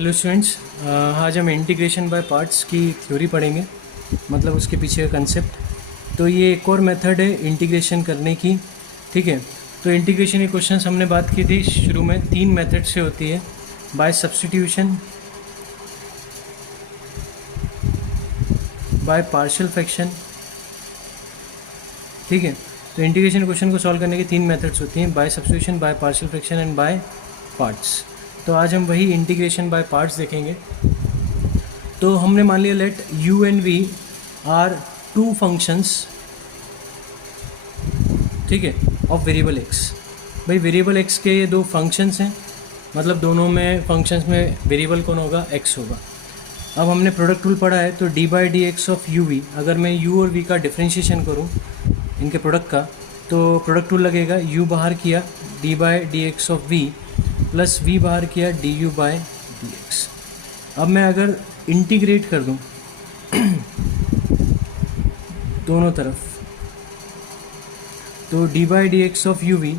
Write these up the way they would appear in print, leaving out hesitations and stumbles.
Hello students, आज हम integration by parts की थ्योरी पढ़ेंगे, मतलब उसके पीछे का कंसेप्ट। तो ये एक और मेथड है इंटीग्रेशन करने की, ठीक है। तो इंटीग्रेशन के क्वेश्चंस हमने बात की थी शुरू में, 3 मेथड से होती है, by substitution, by partial fraction, ठीक है। तो इंटीग्रेशन क्वेश्चन को सॉल्व करने की 3 मेथड्स होती हैं, by substitution, by partial fraction and by parts. तो आज हम वही इंटीग्रेशन बाय पार्ट्स देखेंगे। तो हमने मान लिया let u and v are 2 functions, ठीक है, ऑफ वेरिएबल x। भाई वेरिएबल x के ये 2 फंक्शंस हैं, मतलब दोनों में फंक्शंस में वेरिएबल कौन होगा, x होगा। अब हमने प्रोडक्ट रूल पढ़ा है, तो d by d x of u v, अगर मैं u और v का डिफ्रेंशिएशन करूँ इनके प्रोडक्ट का, तो प्रोडक्ट रूल लगेगा, u बाहर किया d by d x of v plus v बाहर किया d u by d x. अब मैं अगर इंटीग्रेट कर दूं दोनों तरफ, तो d by d x of u v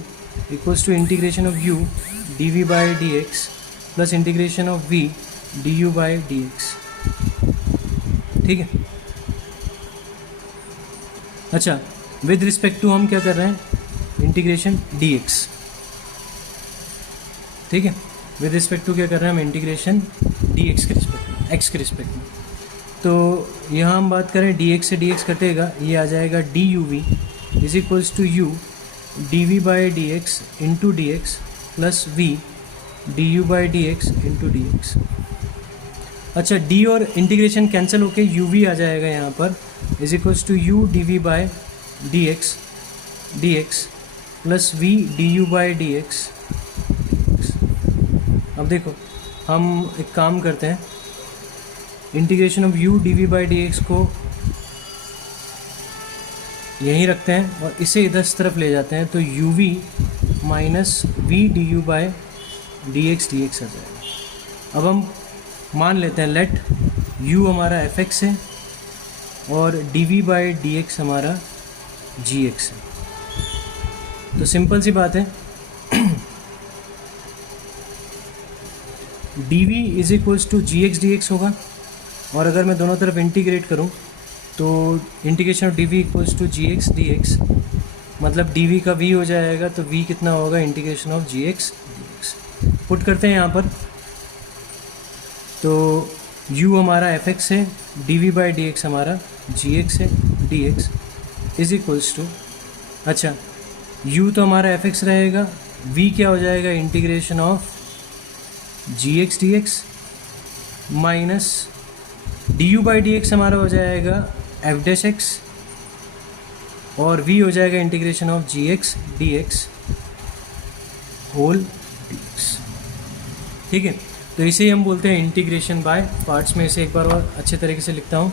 equals to integration of u d v by d x plus integration of v d u by d x, ठीक है। अच्छा, विद रिस्पेक्ट टू हम क्या कर रहे हैं, इंटीग्रेशन डी एक्स, ठीक है। विद रिस्पेक्ट टू क्या कर रहे हैं हम, इंटीग्रेशन डी एक्स के रिस्पेक्ट में, एक्स के रिस्पेक्ट में। तो यहाँ हम बात करें डी एक्स से डी एक्स कटेगा, ये आ जाएगा d u v is equals to u d v by d x into d x plus v d u by d x into d x. अच्छा, डी और इंटीग्रेशन कैंसिल होके u v आ जाएगा यहाँ पर, is equals to u d v by d x plus v d u by d x. अब देखो, हम एक काम करते हैं, integration of u d v by d x को यहीं रखते हैं और इसे इधर इस तरफ ले जाते हैं, तो u v minus v d u by d x आ जाएगा। अब हम मान लेते हैं लेट u हमारा एफ एक्स है और d v by d x हमारा जी एक्स है। तो सिंपल सी बात है, d v is equals to g x d x होगा, और अगर मैं दोनों तरफ इंटीग्रेट करूं तो integration of d v equals to g x d x, मतलब डी वी का v हो जाएगा, तो v कितना होगा, integration of g x d x. Put करते हैं यहाँ पर, तो u हमारा एफ एक्स है, d v by d x हमारा जी एक्स है, d x is equals to, अच्छा u तो हमारा एफ एक्स रहेगा, v क्या हो जाएगा, integration of g x d x minus d u by d x हमारा हो जाएगा एफ डैश एक्स, और v हो जाएगा integration of g x d x whole d x, ठीक है। तो इसे ही हम बोलते हैं इंटीग्रेशन बाय पार्ट्स में। इसे एक बार और अच्छे तरीके से लिखता हूँ,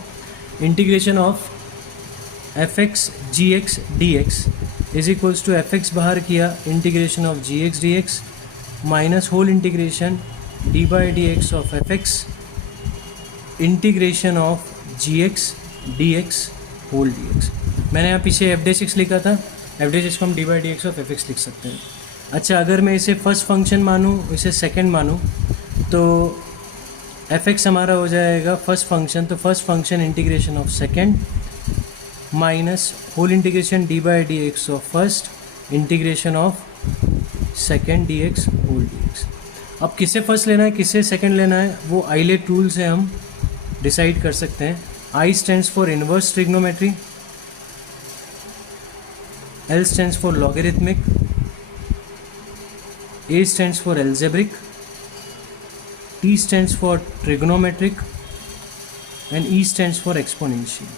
integration of f x g x d x is equals to f x बाहर किया integration of g x d x minus whole integration d by d x of f x integration of g x d x whole d x. मैंने यहाँ पीछे F dash x लिखा था, F dash x को हम D by d x of f x लिख सकते हैं। अच्छा, अगर मैं इसे फर्स्ट फंक्शन मानूँ, इसे सेकंड मानूँ, तो एफ एक्स हमारा हो जाएगा फर्स्ट फंक्शन, तो first function integration of second minus whole integration d by d x of first integration of second d x whole d x. अब किसे फर्स्ट लेना है, किसे सेकंड लेना है, वो आइलेट रूल से हम डिसाइड कर सकते हैं। I stands for inverse trigonometry, L stands for logarithmic, A stands for algebraic, T stands for trigonometric and E stands for exponential.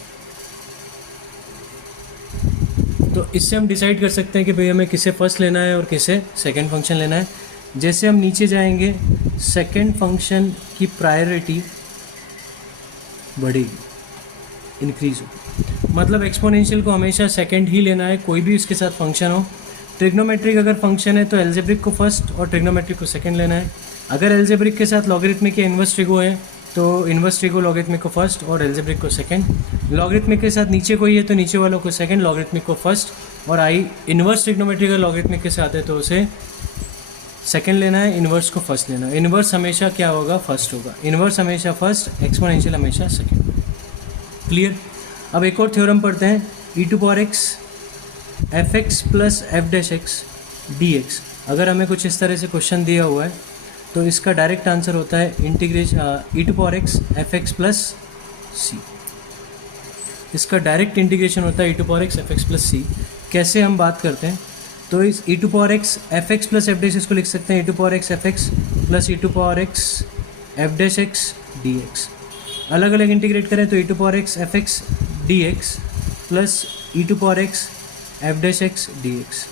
तो इससे हम डिसाइड कर सकते हैं कि भाई हमें किसे फर्स्ट लेना है और किसे सेकंड फंक्शन लेना है। जैसे हम नीचे जाएंगे, सेकंड फंक्शन की प्रायोरिटी बढ़ेगी, इंक्रीज हो, मतलब एक्सपोनेंशियल को हमेशा सेकंड ही लेना है, कोई भी उसके साथ फंक्शन हो। ट्रिग्नोमेट्रिक अगर फंक्शन है तो एल्जेब्रिक को फर्स्ट और ट्रिग्नोमेट्रिक को सेकंड लेना है। अगर एल्जेब्रिक के साथ लॉगरिथमिक या इन्वर्स ट्रिगो है तो इन्वर्स ट्रिगो लॉगरिथमिक को फर्स्ट और एल्जेब्रिक को सेकंड। लॉगरिथमिक के साथ नीचे कोई है तो नीचे वालों को सेकंड, लॉगरिथमिक को फर्स्ट, और आई इन्वर्स ट्रिग्नोमेट्री का लॉगरिथमिक के साथ है तो उसे सेकंड लेना है, इन्वर्स को फर्स्ट लेना है। इन्वर्स हमेशा क्या होगा, फर्स्ट होगा। इन्वर्स हमेशा फर्स्ट, एक्सपोनेंशियल हमेशा सेकंड। क्लियर। अब एक और थ्योरम पढ़ते हैं, e to power x f x plus f dash x d x. अगर हमें कुछ इस तरह से क्वेश्चन दिया हुआ है तो इसका डायरेक्ट आंसर होता है integration e to power x f x plus c. इसका डायरेक्ट इंटीग्रेशन होता है e to power x f x plus c. कैसे हम बात करते हैं, तो इस e to power x f x plus f dash x को लिख सकते हैं e to power x f x plus e to power x f dash x d x. अलग अलग इंटीग्रेट करें तो e to power x f x d x plus e to power x f dash x d x.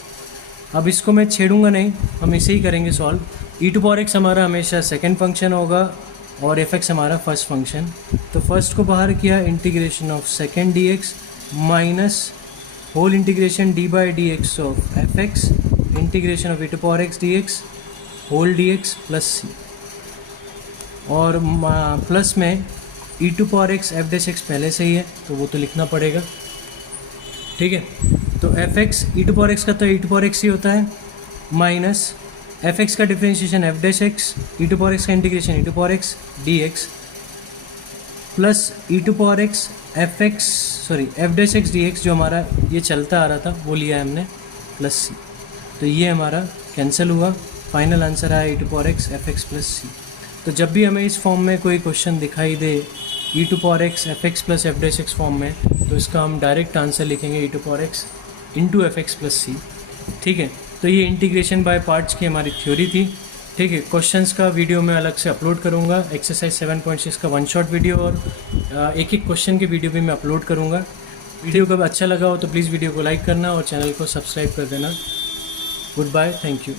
अब इसको मैं छेड़ूंगा नहीं, हम इसे ही करेंगे solve. E to power x हमारा हमेशा सेकेंड फंक्शन होगा और एफ एक्स हमारा फर्स्ट फंक्शन। तो फर्स्ट को बाहर किया, integration of second d x minus whole integration d by d x of f x integration of e to power x d x whole d x plus c. और plus में e to power x f dash x पहले से ही है तो वो तो लिखना पड़ेगा। ठीक है, तो f x e to power x का तो ई टू पावर एक्स ही होता है, माइनस एफ एक्स का differentiation f dash x, e to power x का integration e to power x d x plus e to power x f x f dash x d x जो हमारा ये चलता आ रहा था वो लिया है हमने प्लस सी। तो ये हमारा कैंसिल हुआ, फाइनल आंसर आया e to power x f x plus c. तो जब भी हमें इस फॉर्म में कोई क्वेश्चन दिखाई दे e to power x f x plus f dash x form में, तो इसका हम डायरेक्ट आंसर लिखेंगे e to power x into f x plus c. ठीक है, तो ये इंटीग्रेशन बाय पार्ट्स की हमारी थ्योरी थी। ठीक है, क्वेश्चंस का वीडियो मैं अलग से अपलोड करूँगा, एक्सरसाइज 7.6 का वन शॉट वीडियो और एक एक क्वेश्चन के वीडियो भी मैं अपलोड करूँगा। वीडियो को अच्छा लगा हो तो प्लीज़ वीडियो को लाइक करना और चैनल को सब्सक्राइब कर देना। Good bye, thank you.